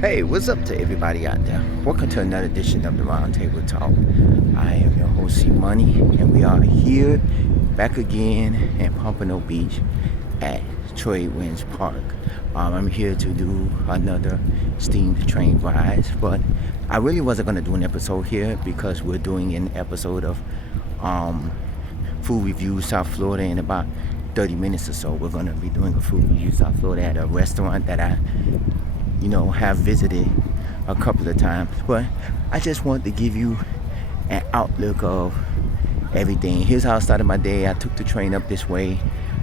Hey, what's up to everybody out there? Welcome to another edition of the Roundtable Talk. I am your host, C Money, and we are here back again in Pompano Beach at Tradewinds Park. I'm here to do another steamed train ride, but I really wasn't going to do an episode here because we're doing an episode of um, food review South Florida in about 30 minutes or so. We're going to be doing a food review South Florida at a restaurant that I have visited a couple of times, but I just want to give you an outlook of everything. Here's how I started my day. I took the train up this way,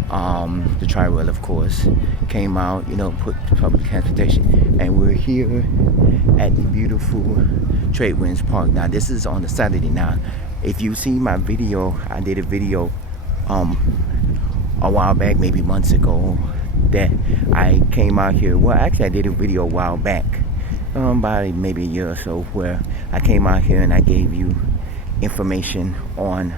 the tri-rail, of course, came out, put public transportation, and we're here at the beautiful Tradewinds Park. Now, this is on a Saturday. Now, if you see my video, I did a video a while back, maybe months ago, that I came out here. Well, actually, I did a video a while back, about maybe a year or so, where I came out here and I gave you information on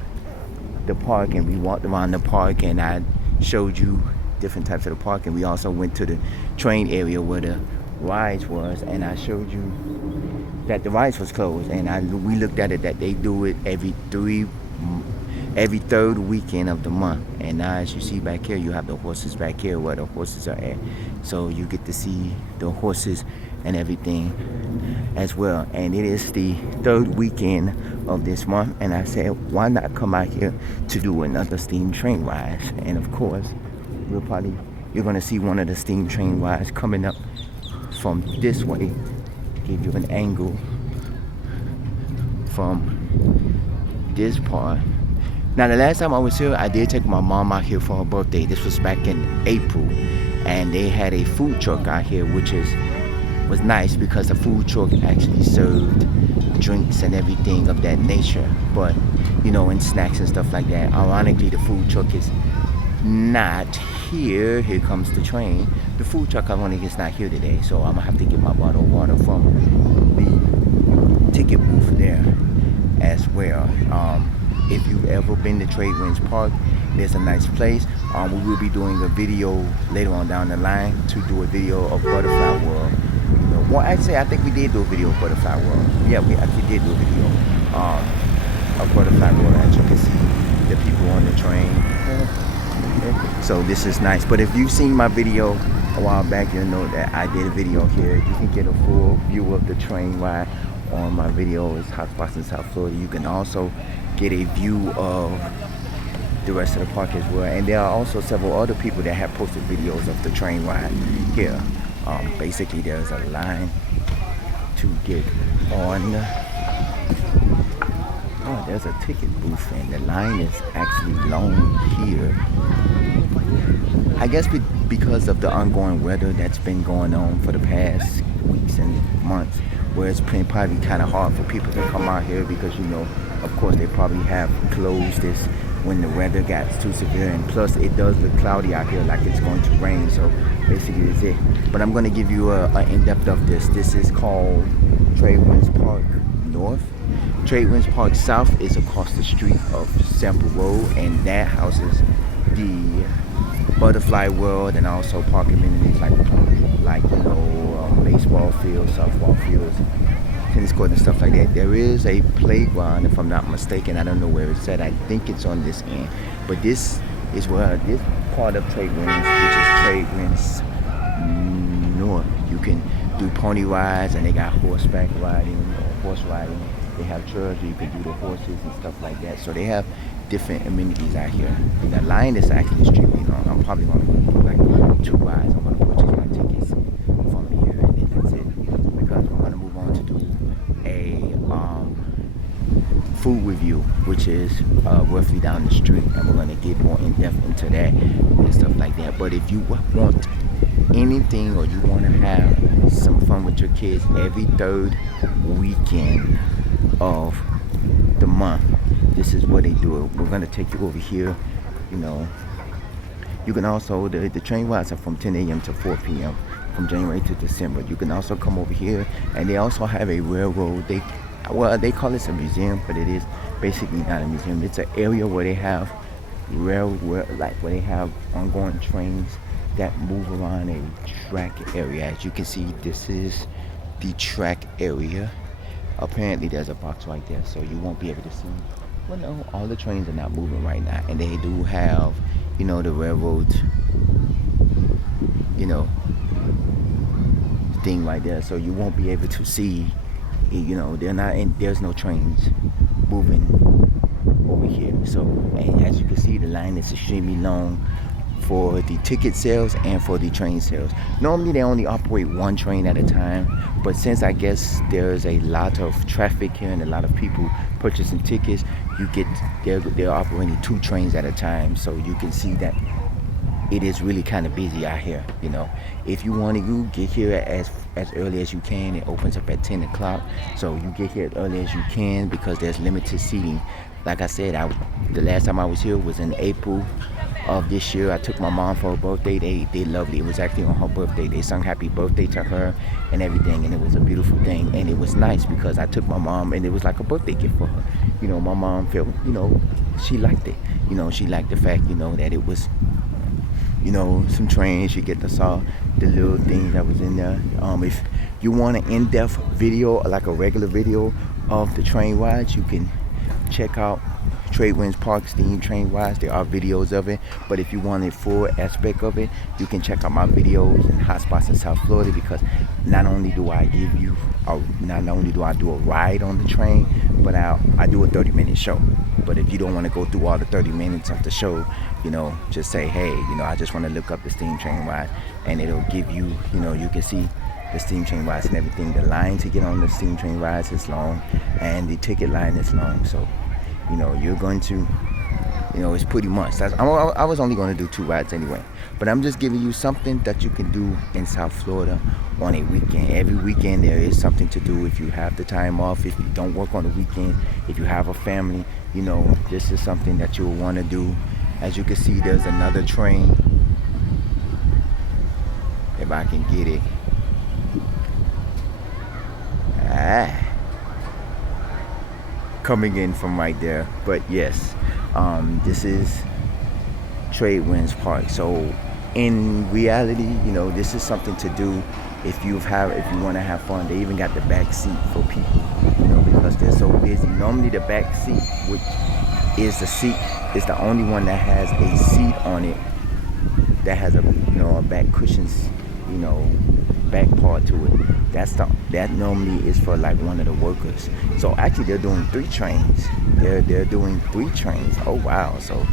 the park, and we walked around the park, and I showed you different types of the park, and we also went to the train area where the rides was, and I showed you that the rides was closed, and we looked at it that they do it every third weekend of the month. And now, as you see back here, you have the horses back here where the horses are at, so you get to see the horses and everything as well. And it is the third weekend of this month, and I said, why not come out here to do another steam train ride? And of course, you're going to see one of the steam train rides coming up from this way. Give you an angle from this part. Now, the last time I was here, I did take my mom out here for her birthday. This was back in April, and they had a food truck out here, which was nice because the food truck actually served drinks and everything of that nature, but and snacks and stuff like that. Ironically, the food truck is not here. Here comes the train. The food truck, ironically, is not here today, so I'm gonna have to get my bottle of water from the ticket booth there as well. If you've ever been to Tradewinds Park, there's a nice place. We will be doing a video later on down the line to do a video of Butterfly World. Well, actually, I think we did do a video of Butterfly World. Yeah, we actually did do a video of Butterfly World. As you can see, the people on the train. So this is nice. But if you've seen my video a while back, you'll know that I did a video here. You can get a full view of the train ride on my video. It's Hotspots in South Florida. You can also get a view of the rest of the park as well. And there are also several other people that have posted videos of the train ride here. Basically, there's a line to get on. Oh, there's a ticket booth, and the line is actually long here. I guess because of the ongoing weather that's been going on for the past weeks and months, where it's probably kind of hard for people to come out here because, of course, they probably have closed this when the weather got too severe, and plus it does look cloudy out here like it's going to rain. So basically that's it. But I'm going to give you an in-depth of this. This is called Tradewinds Park North. Tradewinds Park South is across the street of Sample Road, and that houses the Butterfly World and also park amenities like baseball fields, softball fields, tennis court and stuff like that. There is a playground, if I'm not mistaken. I don't know where it's at. I think it's on this end. But this is where this part of Tradewinds, which is Tradewinds North. You can do pony rides, and they got horseback riding or horse riding. They have trails where you can do the horses and stuff like that. So they have different amenities out here. And the line is actually extremely long. I'm probably going to do like 2 rides. I'm going to purchase my tickets from here, and then that's it. Because we're going to move on to do a food review, which is roughly down the street, and we're going to get more in depth into that and stuff like that. But if you want anything, or you want to have some fun with your kids every third weekend of the month, this is where they do it. We're going to take you over here. You can also, the train rides are from 10 a.m. to 4 p.m. from January to December. You can also come over here, and they also have a railroad. They call it a museum, but it is basically not a museum. It's an area where they have where they have ongoing trains that move around a track area. As you can see, this is the track area. Apparently there's a box right there, so you won't be able to see. Well, no, all the trains are not moving right now, and they do have, the railroad, you know, thing right there, so you won't be able to see. They're not, and there's no trains moving over here. So, and as you can see, the line is extremely long for the ticket sales and for the train sales. Normally they only operate one train at a time, but since I guess there's a lot of traffic here and a lot of people purchasing tickets, they're operating two trains at a time. So you can see that it is really kind of busy out here. If you want to get here as early as you can. It opens up at 10 o'clock, so you get here as early as you can because there's limited seating. Like I said, the last time I was here was in April of this year. I took my mom for her birthday. They loved it. It was actually on her birthday. They sung happy birthday to her and everything, and it was a beautiful thing. And it was nice because I took my mom, and it was like a birthday gift for her. My mom felt, she liked it. She liked the fact, that it was, some trains. You get to saw the little things that was in there. If you want an in-depth video, like a regular video of the train rides, you can check out Tradewinds Park Steam Train Rides. There are videos of it, but if you want a full aspect of it, you can check out my videos and hotspots in South Florida, because not only do I do a ride on the train, but I do a 30-minute show. But if you don't want to go through all the 30 minutes of the show, just say, hey, I just want to look up the steam train ride, and it'll give you, you can see the steam train rides and everything. The line to get on the steam train rides is long, and the ticket line is long. So, you're going to, it's pretty much. I was only going to do 2 rides anyway. But I'm just giving you something that you can do in South Florida on a weekend. Every weekend there is something to do. If you have the time off, if you don't work on the weekend, if you have a family, this is something that you'll want to do. As you can see, there's another train. If I can get it. Coming in from right there. But yes, this is Tradewinds Park. So in reality, this is something to do if you want to have fun. They even got the back seat for people, because they're so busy. Normally the back seat, which is the seat, is the only one that has a seat on it that has a back cushions, back part to it. That normally is for like one of the workers. So actually they're doing 3 trains. They're doing 3 trains. Oh wow. So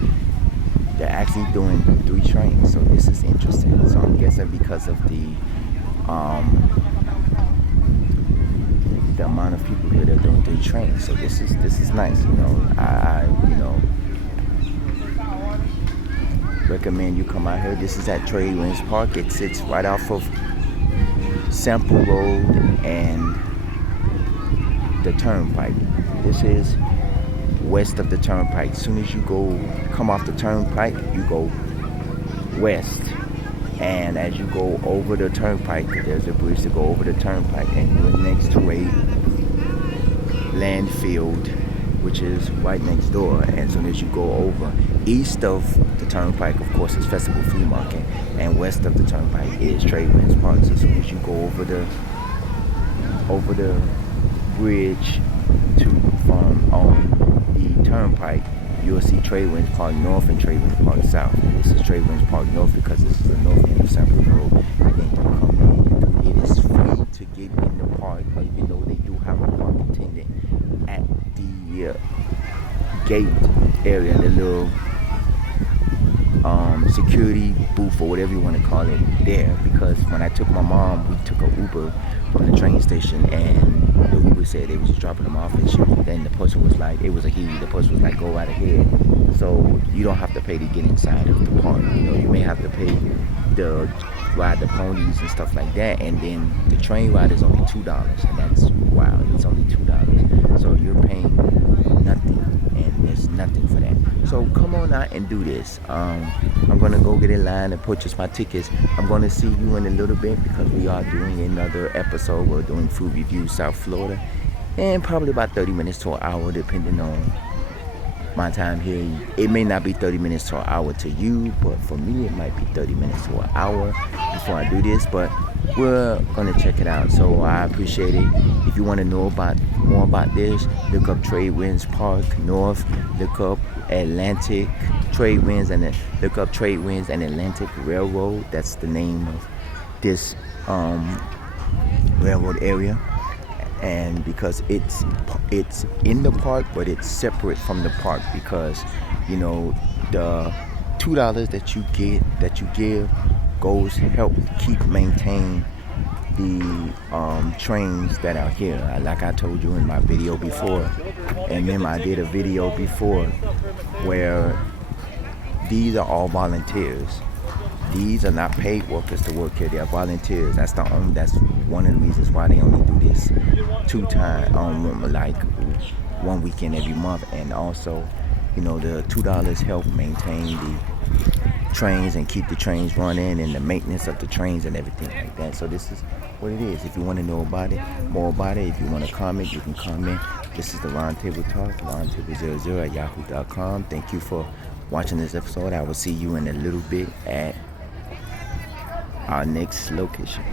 they're actually doing 3 trains. So this is interesting. So I'm guessing because of the amount of people here, they're doing 3 trains. So this is nice. I recommend you come out here. This is at Tradewinds Park. It sits right off of Sample Road and the Turnpike. This is west of the Turnpike. As soon as you come off the Turnpike, you go west, and as you go over the Turnpike, there's a bridge to go over the Turnpike, and you're next to a landfill, which is right next door. And as soon as you go over east of the Turnpike, of course, is Festival Flea Market, and west of the Turnpike is Tradewinds Park. So as soon as you go over the bridge from on the Turnpike, you'll see Tradewinds Park North and Tradewinds Park South. And this is Tradewinds Park North because this is the north end of Sample Road. And then you come in, it is free to get in the park, even though they do have a park attendant at the gate area, the little security booth or whatever you want to call it there. Because when I took my mom, we took an Uber from the train station, and the Uber said they was just dropping them off, and then the person was like, it was a he, the person was like, go right ahead. So you don't have to pay to get inside of the park. You may have to pay to ride the ponies and stuff like that, and then the train ride is only $2, and that's wild. It's only $2, so you're paying nothing, and there's nothing for that. So come on out and do this. I'm gonna go get in line and purchase my tickets. I'm gonna see you in a little bit because we are doing another episode. We're doing food reviews South Florida, and probably about 30 minutes to an hour, depending on my time here. It may not be 30 minutes to an hour to you, but for me it might be 30 minutes to an hour before I do this. But we're gonna check it out. So I appreciate it. If you want to know about more about this, look up Tradewinds Park North. Look up Atlantic Tradewinds and look up Tradewinds and Atlantic Railroad. That's the name of this railroad area. And because it's in the park, but it's separate from the park because the $2 that you give goes help keep maintain the trains that are here. Like I told you in my video before, and then I did a video before where these are all volunteers. These are not paid workers to work here. They are volunteers. That's one of the reasons why they only do this 2 times, like 1 weekend every month. And also, the $2 help maintain the trains and keep the trains running and the maintenance of the trains and everything like that. So this is what it is. If you want to know about it, more about it, if you want to comment, you can comment. This is the Roundtable Talk, roundtable00@yahoo.com. Thank you for watching this episode. I will see you in a little bit at our next location.